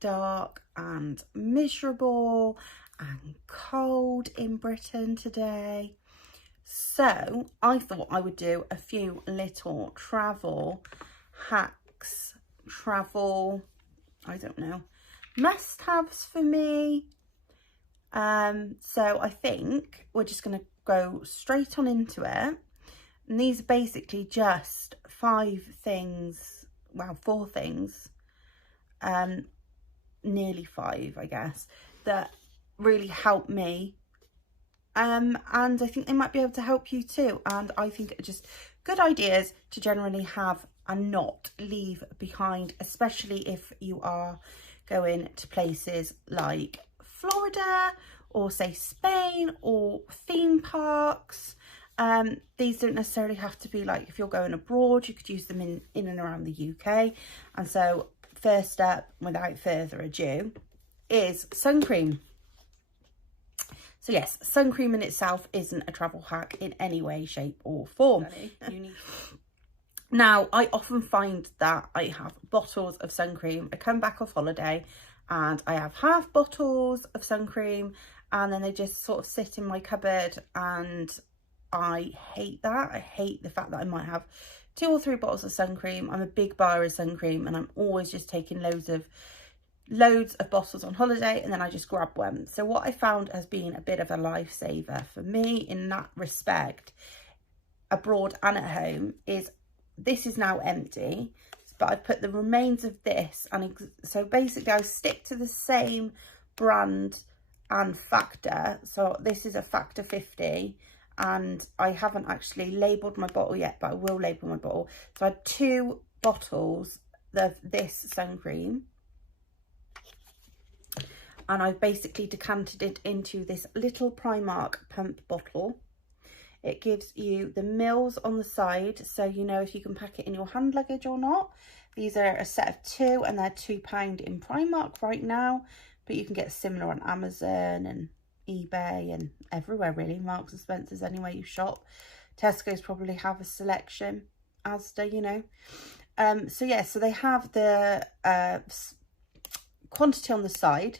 dark and miserable and cold in Britain today. So I thought I would do a few little travel hacks, travel, I don't know, must-haves for me. So I think we're just going to go straight on into it. And these are basically just 5 things, well, 4 things, nearly 5, I guess, that really help me. And I think they might be able to help you too. And I think it's just good ideas to generally have and not leave behind, especially if you are going to places like Florida or say Spain or theme parks. These don't necessarily have to be like, if you're going abroad, you could use them in and around the UK. And so first up, without further ado, is sun cream. So yes, sun cream in itself isn't a travel hack in any way, shape or form. Now, I often find that I have bottles of sun cream. I come back off holiday and I have half bottles of sun cream, and then they just sort of sit in my cupboard, and I hate that. I hate the fact that I might have 2 or 3 bottles of sun cream. I'm a big buyer of sun cream, and I'm always just taking loads of bottles on holiday, and then I just grab one. So what I found has been a bit of a lifesaver for me in that respect, abroad and at home, is this is now empty, but I've put the remains of this, and so basically I stick to the same brand and factor. So this is a factor 50, and I haven't actually labelled my bottle yet, but I will label my bottle. So I had 2 bottles of this sun cream, and I've basically decanted it into this little Primark pump bottle. It gives you the mils on the side, so you know if you can pack it in your hand luggage or not. These are a set of 2, and they're £2 in Primark right now, but you can get similar on Amazon and eBay and everywhere really. Marks and Spencer's, anywhere you shop. Tesco's probably have a selection, Asda, you know. So yeah, so they have the quantity on the side.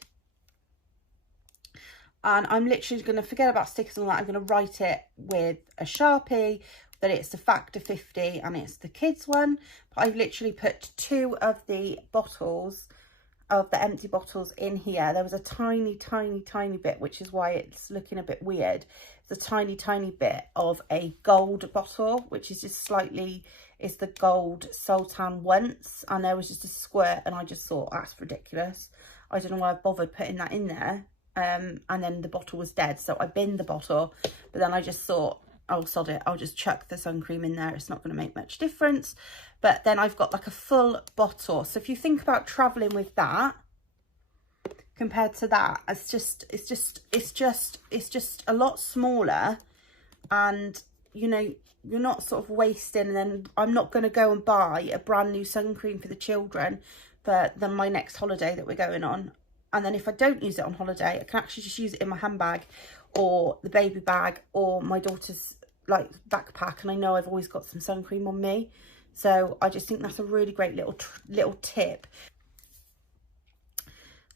And I'm literally going to forget about stickers and all that. I'm going to write it with a Sharpie that it's the factor 50 and it's the kids one. But I've literally put 2 of the bottles, of the empty bottles in here. There was a tiny bit, which is why it's looking a bit weird. It's a tiny bit of a gold bottle, which is just slightly, it's the gold Sultan Once. And there was just a squirt, and I just thought, that's ridiculous. I don't know why I bothered putting that in there. And then the bottle was dead, so I binned the bottle, but then I just thought, oh sod it, I'll just chuck the sun cream in there, it's not going to make much difference. But then I've got like a full bottle, so if you think about traveling with that compared to that, it's just a lot smaller, and you know, you're not sort of wasting. And then I'm not going to go and buy a brand new sun cream for the children for my next holiday that we're going on. And then if I don't use it on holiday, I can actually just use it in my handbag or the baby bag or my daughter's like backpack. And I know I've always got some sun cream on me. So I just think that's a really great little tip.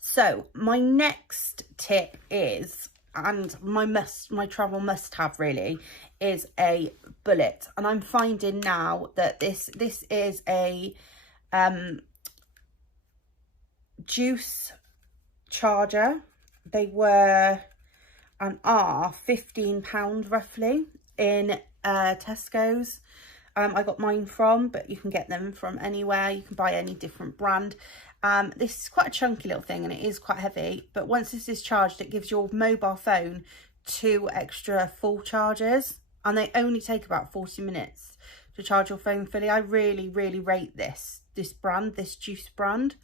So my next tip is, and my travel must have really, is a bullet. And I'm finding now that this is a juice charger. They were and are £15 roughly in Tesco's. I got mine from, but you can get them from anywhere. You can buy any different brand. This is quite a chunky little thing, and it is quite heavy, but once this is charged, it gives your mobile phone 2 extra full charges, and they only take about 40 minutes to charge your phone fully. I really rate this brand, this juice brand.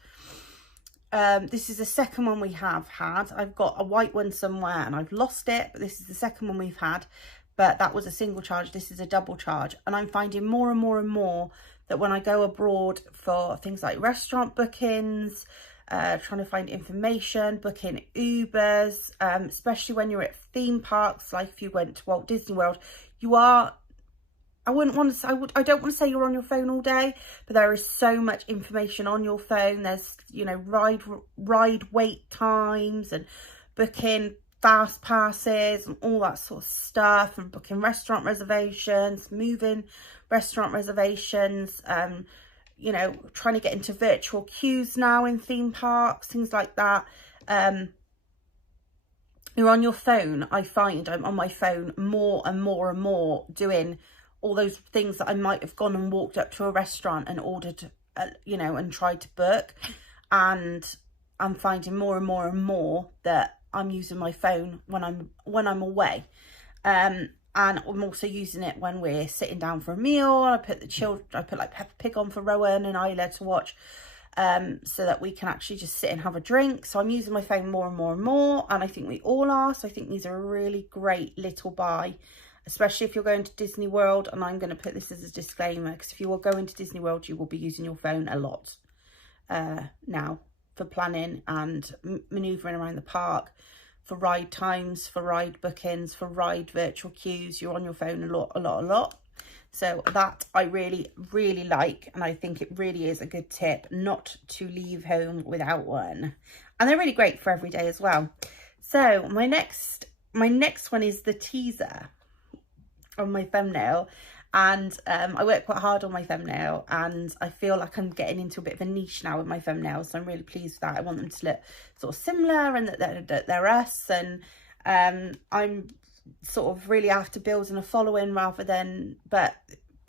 This is the second one we have had. I've got a white one somewhere and I've lost it, but this is the second one we've had. But that was a single charge. This is a double charge. And I'm finding more and more that when I go abroad for things like restaurant bookings, trying to find information, booking Ubers, especially when you're at theme parks, like if you went to Walt Disney World, you are I wouldn't want to, I don't want to say you're on your phone all day, but there is so much information on your phone. There's, you know, ride wait times and booking fast passes and all that sort of stuff, and booking restaurant reservations, moving restaurant reservations, you know, trying to get into virtual queues now in theme parks, things like that. You're on your phone. I find I'm on my phone more and more and more, doing all those things that I might have gone and walked up to a restaurant and ordered, you know, and tried to book. And I'm finding more and more and more that I'm using my phone when I'm away. And I'm also using it when we're sitting down for a meal. I put like Peppa Pig on for Rowan and Isla to watch, so that we can actually just sit and have a drink. So I'm using my phone more and more and more, and I think we all are. So I think these are a really great little buy, especially if you're going to Disney World. And I'm going to put this as a disclaimer, because if you are going to Disney World, you will be using your phone a lot now for planning and manoeuvring around the park, for ride times, for ride bookings, for ride virtual queues. You're on your phone a lot. So that I really, really like, and I think it really is a good tip not to leave home without one. And they're really great for every day as well. So my next one is the teaser on my thumbnail. And I work quite hard on my thumbnail, and I feel like I'm getting into a bit of a niche now with my thumbnails. So I'm really pleased with that. I want them to look sort of similar, and that they're us. And I'm sort of really after building a following, but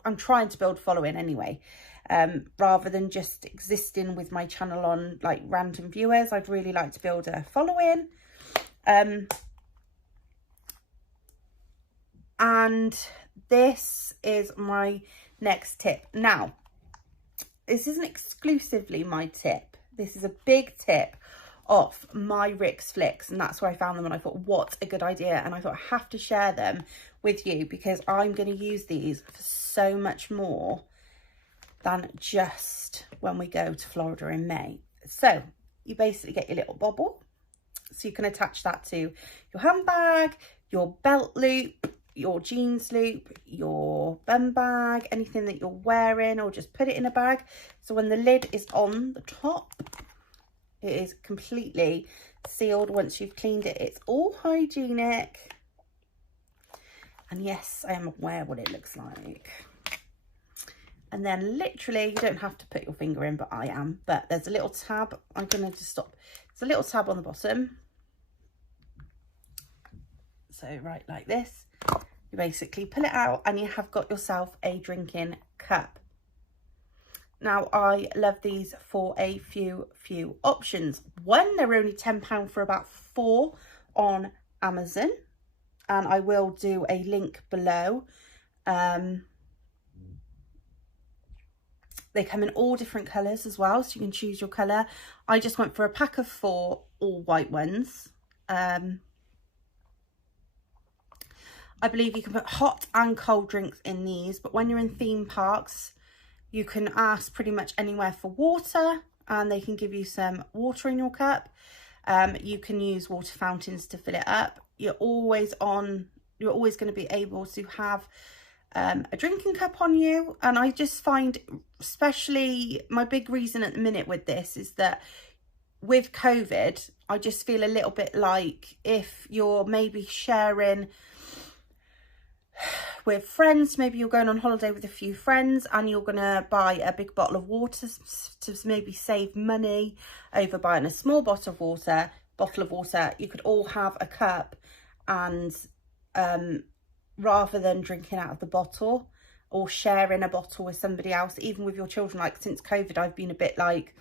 I'm trying to build following anyway, rather than just existing with my channel on like random viewers. I'd really like to build a following. And this is my next tip. Now, this isn't exclusively my tip. This is a big tip off my Rick's Flicks, and that's where I found them, and I thought, what a good idea. And I thought I have to share them with you, because I'm going to use these for so much more than just when we go to Florida in May. So you basically get your little bobble, so you can attach that to your handbag, your belt loop, your jeans loop, your bum bag, anything that you're wearing, or just put it in a bag. So when the lid is on the top, it is completely sealed. Once you've cleaned it, it's all hygienic. And yes, I am aware what it looks like. And then literally, you don't have to put your finger in, but I am. But there's a little tab. I'm going to just stop. There's a little tab on the bottom. So right like this. You basically pull it out, and you have got yourself a drinking cup. Now, I love these for a few options. One, they're only £10 for about 4 on Amazon, and I will do a link below. They come in all different colours as well, so you can choose your colour. I just went for a pack of 4 all white ones. I believe you can put hot and cold drinks in these, but when you're in theme parks, you can ask pretty much anywhere for water, and they can give you some water in your cup. You can use water fountains to fill it up. You're always going to be able to have a drinking cup on you. And I just find, especially my big reason at the minute with this is that with COVID, I just feel a little bit like if you're maybe sharing with friends, maybe you're going on holiday with a few friends, and you're gonna buy a big bottle of water to maybe save money over buying a small bottle of water. You could all have a cup, and rather than drinking out of the bottle or sharing a bottle with somebody else, even with your children, like since COVID, I've been a bit like,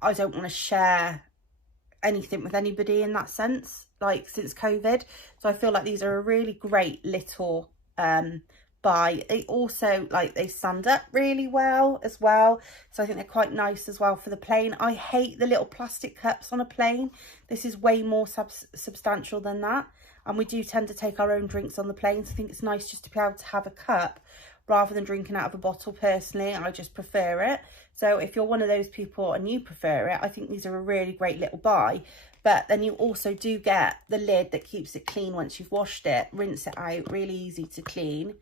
I don't want to share anything with anybody in that sense, like since COVID. So I feel like these are a really great little buy. They also, like, they stand up really well as well, so I think they're quite nice as well for the plane. I hate the little plastic cups on a plane. This is way more substantial than that, and we do tend to take our own drinks on the plane, so I think it's nice just to be able to have a cup rather than drinking out of a bottle. Personally, I just prefer it. So if you're one of those people and you prefer it, I think these are a really great little buy. But then you also do get the lid that keeps it clean once you've washed it. Rinse it out, really easy to clean.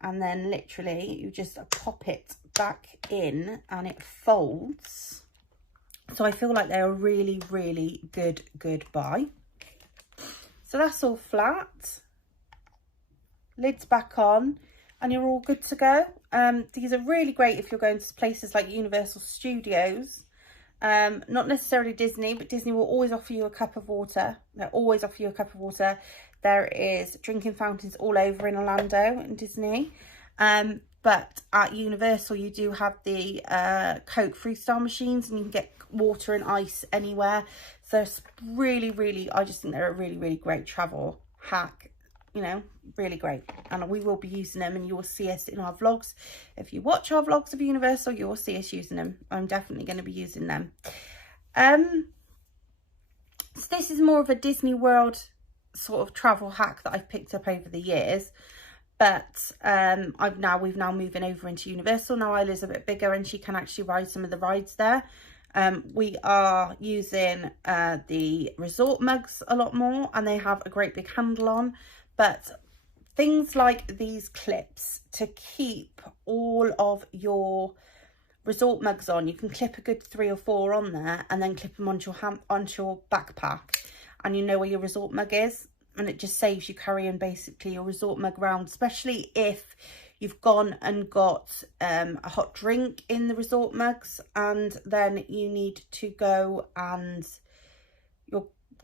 and then literally you just pop it back in and it folds. So I feel like they're a really, really good buy. So that's all flat. Lid's back on and you're all good to go. These are really great if you're going to places like Universal Studios. Not necessarily Disney, but Disney will always offer you a cup of water. They'll always offer you a cup of water. There is drinking fountains all over in Orlando and Disney. But at Universal, you do have the Coke Freestyle machines, and you can get water and ice anywhere. So it's really, really, I just think they're a really, really great travel hack. You know, really great. And we will be using them, and you will see us in our vlogs. If you watch our vlogs of Universal, you will see us using them. I'm definitely going to be using them. So this is more of a Disney World sort of travel hack that I've picked up over the years. But we've now moving over into Universal. Now Isla's a bit bigger and she can actually ride some of the rides there. We are using the resort mugs a lot more, and they have a great big handle on. But things like these clips to keep all of your resort mugs on, you can clip a good 3 or 4 on there and then clip them onto your backpack, and you know where your resort mug is, and it just saves you carrying basically your resort mug around, especially if you've gone and got a hot drink in the resort mugs and then you need to go and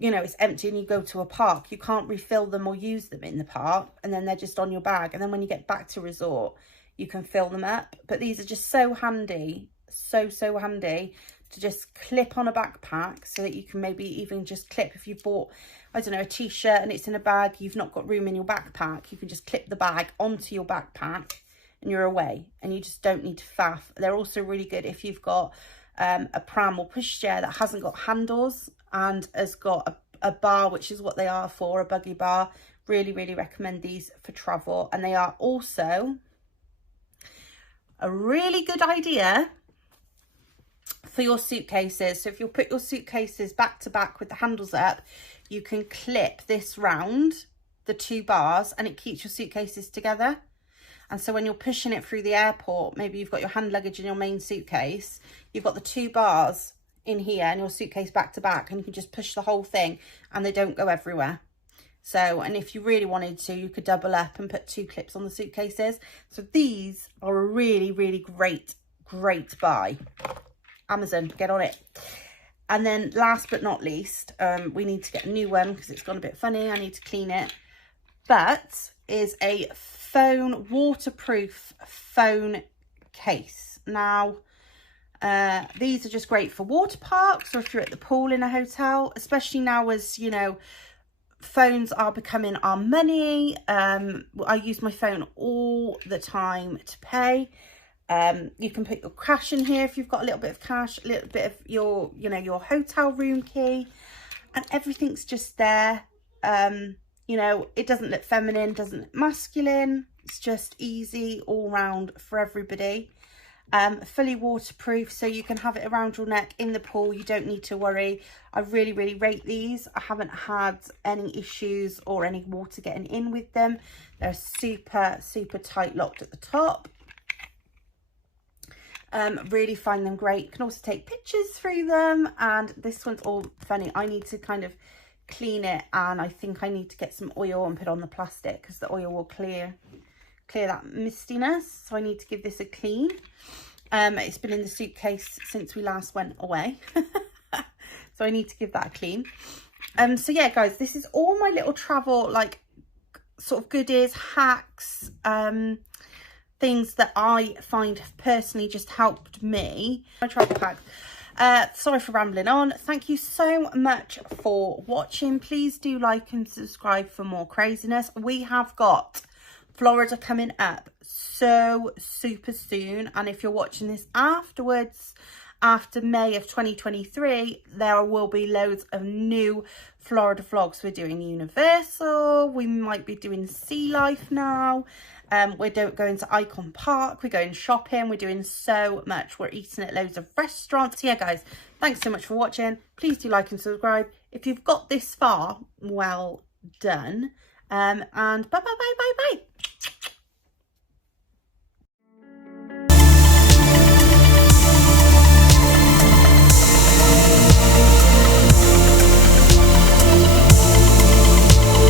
it's empty and you go to a park. You can't refill them or use them in the park, and then they're just on your bag, and then when you get back to resort you can fill them up. But these are just so handy, so handy to just clip on a backpack, so that you can maybe even just clip, if you bought, I don't know, a t-shirt and it's in a bag, you've not got room in your backpack, you can just clip the bag onto your backpack and you're away, and you just don't need to faff. They're also really good if you've got a pram or pushchair that hasn't got handles and has got a bar, which is what they are for, a buggy bar. Really, really recommend these for travel. And they are also a really good idea for your suitcases. So if you'll put your suitcases back to back with the handles up, you can clip this round the 2 bars and it keeps your suitcases together. And so when you're pushing it through the airport, maybe you've got your hand luggage in your main suitcase, you've got the 2 bars in here and your suitcase back to back, and you can just push the whole thing and they don't go everywhere. So, and if you really wanted to, you could double up and put 2 clips on the suitcases. So these are a really, really great buy. Amazon, get on it. And then last but not least, we need to get a new one because it's gone a bit funny. I need to clean it. But is a waterproof phone case. Now, these are just great for water parks, or if you're at the pool in a hotel, especially now as, you know, phones are becoming our money. I use my phone all the time to pay. You can put your cash in here if you've got a little bit of cash, a little bit of your, your hotel room key, and everything's just there. It doesn't look feminine, doesn't look masculine. It's just easy all round for everybody. Fully waterproof, so you can have it around your neck in the pool. You don't need to worry. I really, really rate these. I haven't had any issues or any water getting in with them. They're super, super tight locked at the top. Really find them great. You can also take pictures through them, and this one's all funny. I need to kind of clean it, and I think I need to get some oil and put on the plastic because the oil will clear that mistiness. So I need to give this a clean. It's been in the suitcase since we last went away. So I need to give that a clean. So yeah, guys, this is all my little travel, like, sort of goodies, hacks, things that I find have personally just helped me. My travel hacks. Sorry for rambling on. Thank you so much for watching. Please do like and subscribe for more craziness. We have got Florida coming up so super soon, and if you're watching this afterwards, after May of 2023, there will be loads of new Florida vlogs. We're doing Universal, we might be doing Sea Life now, we're going to Icon Park, we're going shopping, we're doing so much, we're eating at loads of restaurants. So yeah, guys, thanks so much for watching. Please do like and subscribe. If you've got this far, well done. And bye.